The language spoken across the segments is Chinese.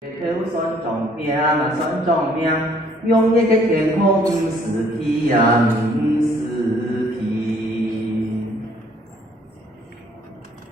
有酸壮命嘛，酸壮命，永远嘅天空不是皮呀，不是皮。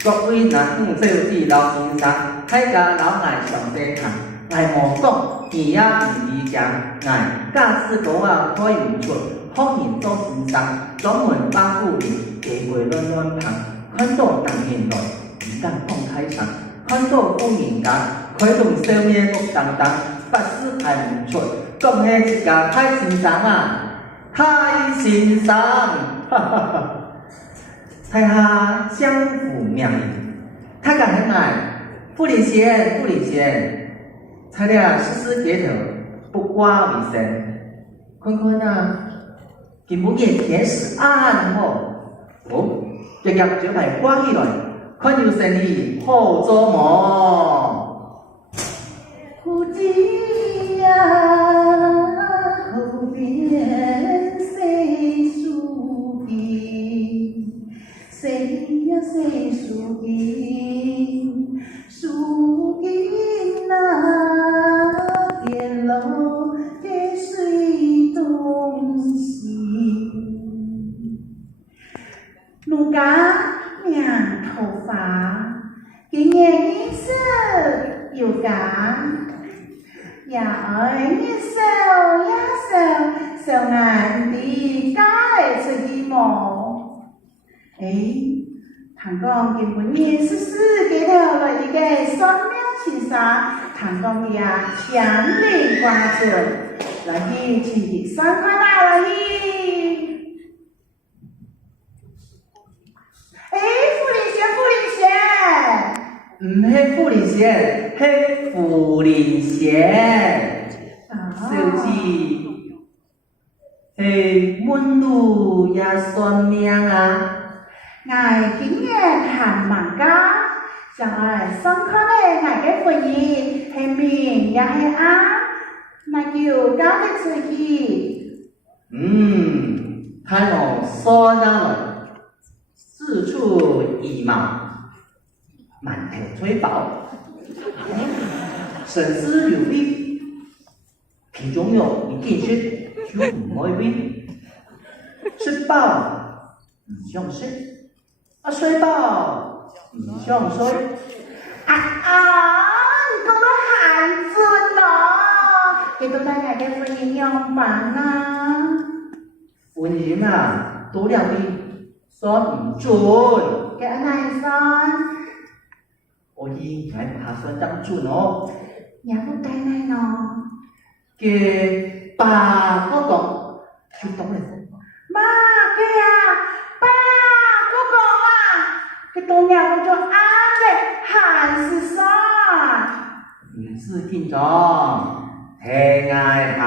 各位男小弟老先生，大家老爱上街看，爱莫讲，伊也唔易行，爱假使讲啊可以唔出，好人做先生，专门帮妇女地位乱乱旁，看到当面来，唔敢放开场，看到妇人家。开动小面目当当，百事排唔出，讲起一家太先生啊，太先生，哈哈哈！太下相府命令，他敢很爱，妇人贤，妇人贤，他俩丝丝结头，不挂为生。坤坤啊，佢每件甜食啱好，好，日日就係掛起來，看有生意好做麼？夫妻呀，后边谁输赢？谁呀谁输赢？输赢那边楼的水东西，奴家娘头发，今年一色有感。呀爱一手手眼的家来出去摸，唐讲佢本年丝丝几头来一个双苗青纱，唐讲呀强力挂准，来去亲戚3块啦来去。唔係婦人仙，係婦人仙。小姐，係滿路也算命啊！我今年行萬家，就係3塊咧，我嘅婚姻係明也係啱，那就交得出去。睇我說得來，四處以貌。滿頭吹薄，神思有力，其中有一件事就唔愛變，吃飽唔想食，睡飽唔想睡。你講得很準咯，你到底係嘅婚姻樣辦啊？婚姻啊，多了啲算唔準。嘅哪算？我應該打算當準哦。也不帶來咯。嘅爸嗰個就懂了。媽嘅啊，爸嗰個啊，佢當日我就啱嘅，還是啥？唔是緊張，係愛行。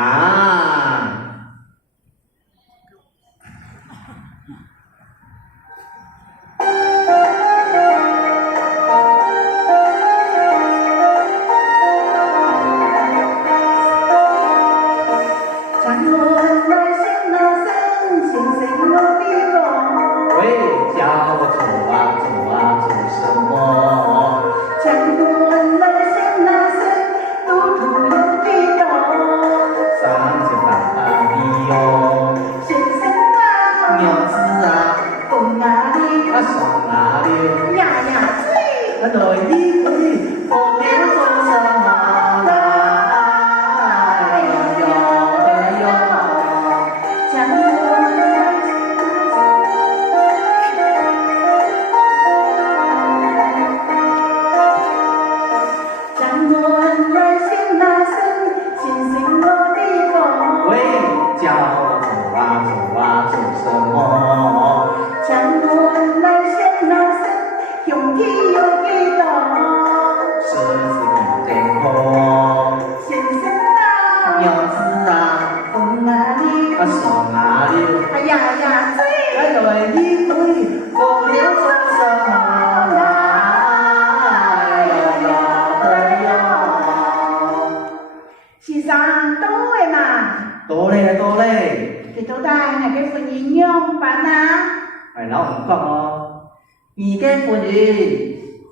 而家歡迎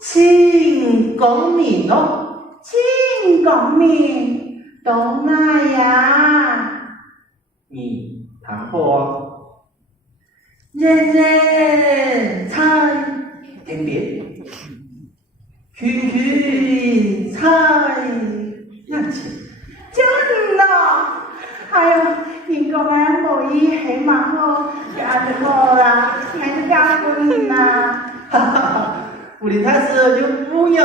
清光明咯，请公明，东来呀！你谈话，人人猜，听别，区区猜，让钱，真咯！哎呦，英国人无伊起码好，嫁得我啦，免嫁婚啦。哈哈哈，武林太师有木有？